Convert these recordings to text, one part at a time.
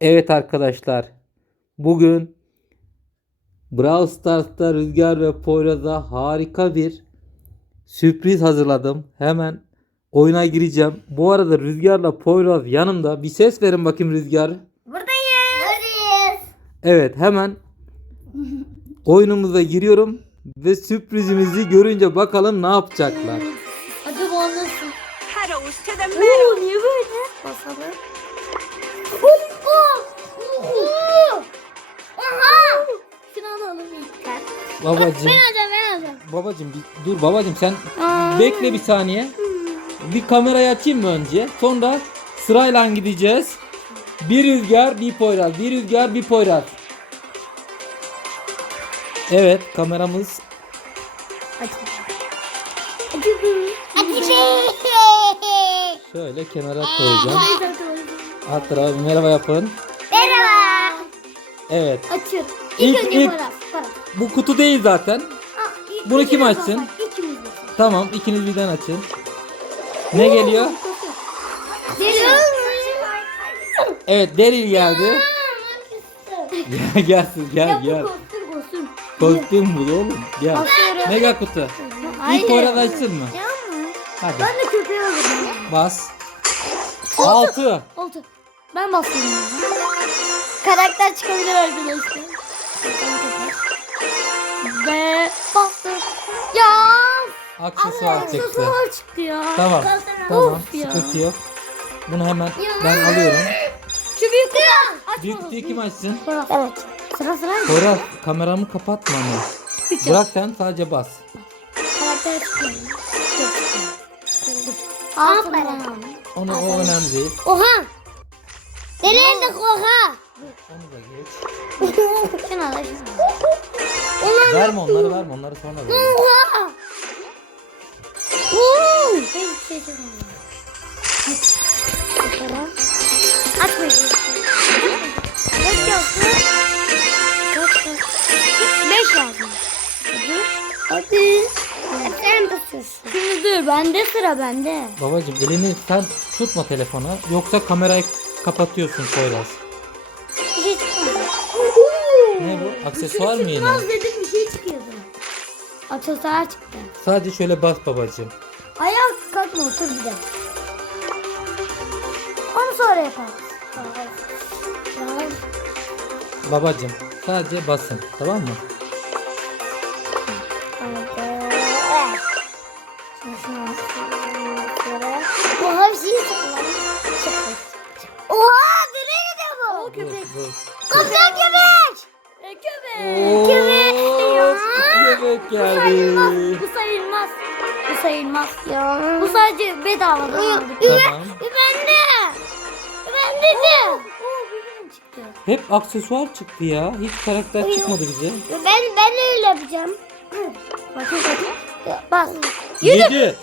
Evet arkadaşlar. Bugün Brawl Stars'ta Rüzgar ve Poyraz'a harika bir sürpriz hazırladım. Hemen oyuna gireceğim. Bu arada Rüzgar'la Poyraz yanımda. Bir ses verin bakayım Rüzgar. Buradayız. Buradayız. Evet hemen oyunumuza giriyorum. Ve sürprizimizi görünce bakalım ne yapacaklar. Acaba nasıl? Petals to the Oo, niye böyle? Basalım. Babacım. Ben alacağım ben alacağım. Babacım bir- dur babacım sen Aa. bekle bir saniye. Bir kamerayı açayım mı önce? Sonra sırayla gideceğiz. Bir rüzgar, bir poyraz. Bir rüzgar, bir poyraz. Evet kameramız. Şöyle kenara koyacağım. Alt tarafa bir merhaba yapın. Merhaba. Evet. Açın. İlk- İlk, ilk- Poyraz. Bu kutu değil zaten. Aa, ilk Bunu kim ikimiz açsın? İkimiz basalım. Tamam ikiniz birden açın. Ne geliyor? Deli. Evet Deril geldi. Gel gelsin gel Ya gel. bu kostüm kostüm. Bu oğlum. Gel. Basıyorum. Mega kutu. Hayır. İlk poyraz açsın mı? Hadi. Ben de köpeği alırım. Bas. 6. Oldu. Ben basayım. Karakter çıkabilir arkadaşlar. Aksesuar çıktı. Aksesuar çıktı ya. Tamam. Tamam. Of ya. Sıkıntı yok. Bunu hemen ben alıyorum. Şu büyük kutu. Aç Büyük kutuyu kim açsın? Evet. Sıra sıra. Poyraz kameramı kapatma ama. Bırak sen sadece bas. Karakter çıkıyor. Onu o önemli değil. Oha. Nerede oha? Onu da geç. Şunu al. Verme onları verme onları sonra ver. Oha. Kaç yaptı? Kaç yaptı? Beş lazım. Hadi. Hadi. Sen basıyorsun. Şimdi dur bende sıra bende. Babacım elini sen tutma telefonu. Yoksa kamerayı kapatıyorsun Poyraz. Ne bu? Aksesuar mı yine? Çıkmaz dedim bir şey çıkıyordu. Aksesuar çıktı. Sadece şöyle bas babacım. Ayağa kalkma otur bir de. Onu sonra yaparız. Babacım sadece basın tamam mı? Oha bir Bu sayılmaz. Bu sayılmaz. Ya. Bu sadece bedavadan aldık. Tamam. Ben de. Ben de. Hep aksesuar çıktı ya. Hiç karakter çıkmadı bize. Ben ben de öyle yapacağım. Bakın bakın. Bak. Yedi.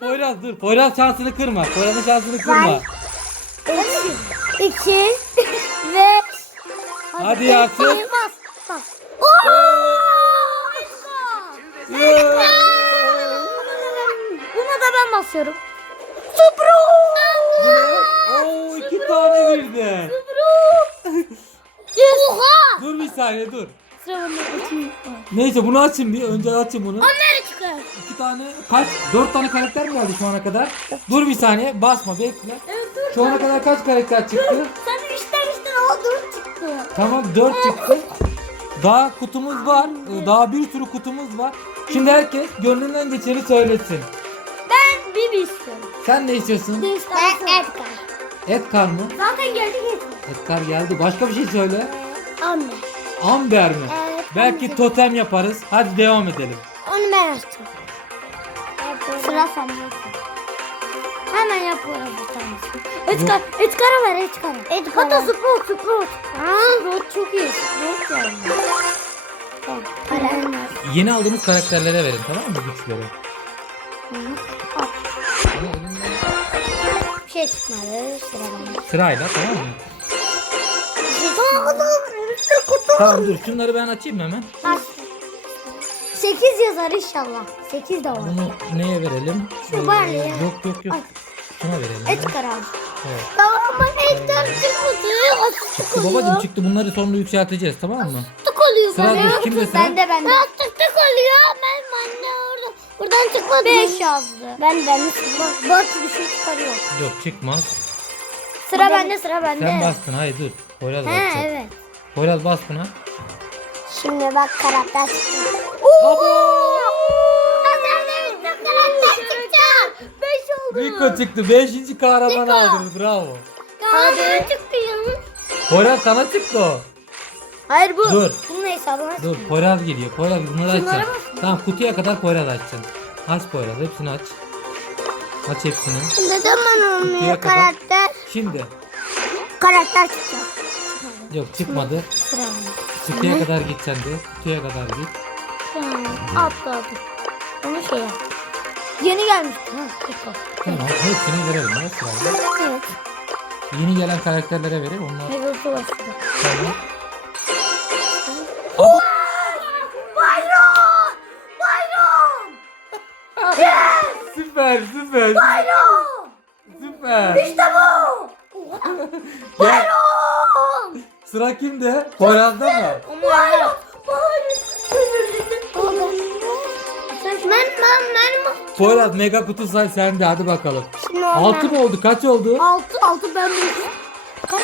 Poyraz dur. Poyraz şansını kırma. Poyraz'ın şansını kırma. İki. İki. Ve. Hadi Yasin. Bas. Bas. Oo! Buna da ben basıyorum. Supro. Oo iki tane birden. Oha. Dur bir saniye dur. Sıra bende açayım. Neyse bunu açın bir. Önce açın bunu. Çıkar? İki tane kaç? Dört tane karakter mi geldi şu ana kadar? Dur bir saniye. Basma bekle. Evet dur. Şu ana kadar kaç karakter çıktı? Sen üçten üçten o dört çıktı. Tamam 4 çıktı. Daha kutumuz var. Daha bir sürü kutumuz var. Şimdi herkes gönlünden geçeni söylesin. Ben Bibi istiyorum. Sen ne istiyorsun? Ben Edgar. Edgar mı? Zaten geldi getir. Edgar geldi. Başka bir şey söyle. Anne. Amber mi? Evet, Belki Amber. totem yaparız. Hadi devam edelim. Onu ben açtım. Sıra sende. Hemen yapıyorum bir tanesini. Edgar, Edgar'a ver Edgar'a. Edgar'a. Hatta Sprout, Sprout. Aa, Sprout çok iyi. Sprout yani. Tamam. Param var. Yeni aldığımız karakterlere verin tamam mı güçleri? Bir şey çıkmadı. Sıra bende. Sırayla tamam mı? Tamam dur şunları ben açayım hemen. Aç. 8 yazar inşallah. 8 de var. Bunu neye verelim? Şu Barley'e. Yok yok yok. Ay. Şuna verelim. Edgar abi. Evet. Tamam ama karakter çıkmadı. Astık Çıktı oluyor. babacım çıktı. Bunları sonra yükselteceğiz tamam mı? Oluyor Sıra bana. kimde sıra? Bende bende. Astık oluyor. Ben anne orada. Buradan çıkmadı. 5 yazdı. Ben ben bak 4 bir şey çıkarıyor. Yok çıkmaz. Sıra bende sıra bende. Sen bastın. Hayır dur. Poyraz He basacak. evet. Poyraz bas buna. Şimdi bak karakter çıktı. Abo! karakter çıktı. 5 oldu. Rico çıktı. Beşinci kahraman aldınız. Bravo. Karakter çıktı ya. Poyraz sana çıktı o. Hayır bu. Dur. Bunun hesabına Dur Poyraz geliyor. Poyraz bunları Şunlara açacaksın. Tamam kutuya kadar Poyraz açacaksın. Aç Poyraz. Hepsini aç. Aç hepsini. Neden bana Kutuya olmuyor kadar. karakter? Şimdi. Karakter çıkacak. Yok çıkmadı. Kutuya kadar gideceksin de. Kutuya kadar git. Atladı. Onu şey yap. Yeni gelmişti. Ha. Tamam hepsini verelim ya sırayla. Evet. Yeni gelen karakterlere verir onlar. Başladı. Tamam. Süper süper. Bayram! Süper. İşte bu! Gel. Sıra kimde? Poyraz'da mı? Bayram! Ben ben ben Poyraz mega kutu say sende hadi bakalım. Şimdi Altı mı oldu? Kaç oldu? Altı altı ben beş. Kaç?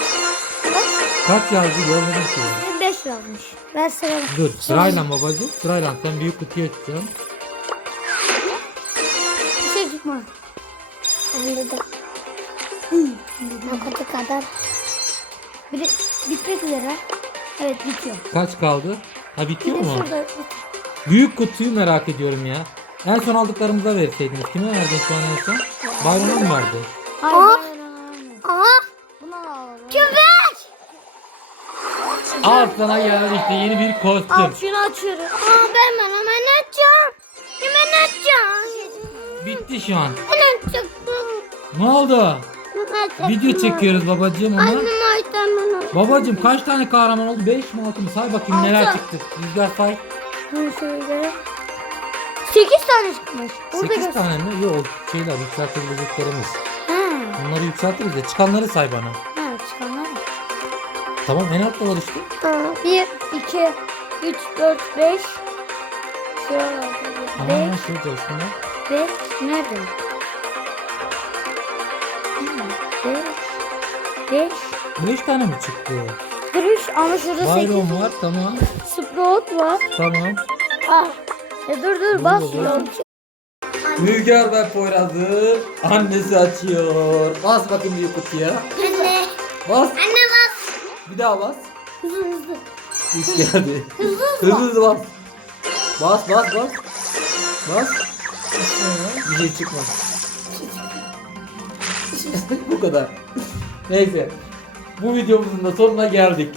Kaç? Yazdı görmedim ki. Beş yazmış. Ben sıra. Dur sırayla babacığım sırayla sen büyük kutuyu açacaksın. Bir. Bende de. Makata kadar. Bir de bitmek üzere. Evet bitiyor. Kaç kaldı? Ha Bir bitiyor de mu? şurada. Büyük kutuyu merak ediyorum ya. En son aldıklarımıza verseydiniz. Kime verdin şu an en son? Bayrama mı verdi? Hayır. Aha. Buna alalım. Köpek. Al sana geldi işte yeni bir Al kostüm. şunu açıyorum. Aa ben ben açacağım. Ben açacağım. Bitti şu an. Ben açacağım. Ne oldu? Video çekiyoruz babacığım ama. Annem açacağım ben Babacığım kaç tane kahraman oldu? 5 mi 6 mı? Say bakayım neler Altı. çıktı. Rüzgar say. Bunu şöyle. 8 tane çıkmış. Burada 8 göster. tane mi? Yok şeyler yükseltebileceklerimiz. Ha. Bunları yükseltiriz de çıkanları say bana. Ha çıkanlar. Tamam en altta var işte. 1, 2, 3, 4, 5. Şurada Aa 5, şurada şuna. 5. Nerede? 5, 5. 5 tane mi çıktı? Duruş ama şurada 8. Bayron var tamam. Sprout var. Tamam. Ah. E dur dur bas dur. şunu. Rüzgar ve Poyraz'ı annesi açıyor. Bas bakayım büyük kutuya. Anne. Bas. Anne bas. Bir daha bas. Hızlı hızlı. Hiç geldi. Hızlı hızlı bas. Bas bas bas. Bas. Bir şey çıkmaz. Bu kadar. Neyse. Bu videomuzun da sonuna geldik.